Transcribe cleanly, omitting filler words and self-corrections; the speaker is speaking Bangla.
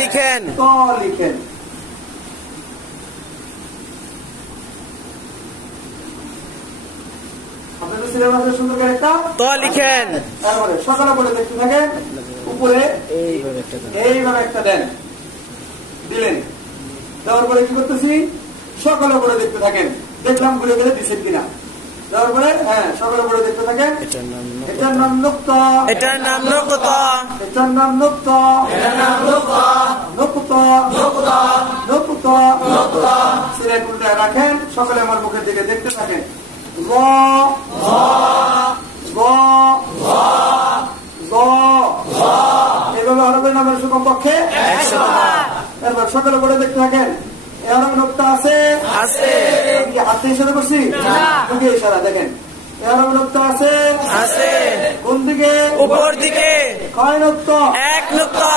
লিখেন। ত লিখেন। আপনাদের সিলেবাসে সুন্দর করে একটা ত লিখেন। তারপরে সকালে করে দেখতে থাকেন, উপরে এইভাবে একটা দেন, দিলেন, দেওয়ার পরে কি করতেছি, সকালে করে দেখতে থাকেন, দেখলাম ঘুরে ঘুরে দিচ্ছেন কিনা। দেওয়ার পরে হ্যাঁ সকালে করে দেখতে থাকেন। এটার নাম নুক্তা, এটার নাম নুক্তা, এটার নাম নুক্তা, নুক্তা, নুক্তা। সিলেট উল্টায় রাখেন, সকালে আমার মুখের দিকে দেখতে থাকেন। গ গ গ এইভাবে হরফের নামের কমপক্ষে 100 বার। এরপর সকালে করে দেখতে থাকেন। এ হরফ নুক্তা আছে, হাতে ইশারা করছি, মুখে ইশারা দেখেন। এ হরফ নুক্তা আছে, আছে। কোন দিকে? উপর দিকে। কয় নুক্তা? 1 নুক্তা।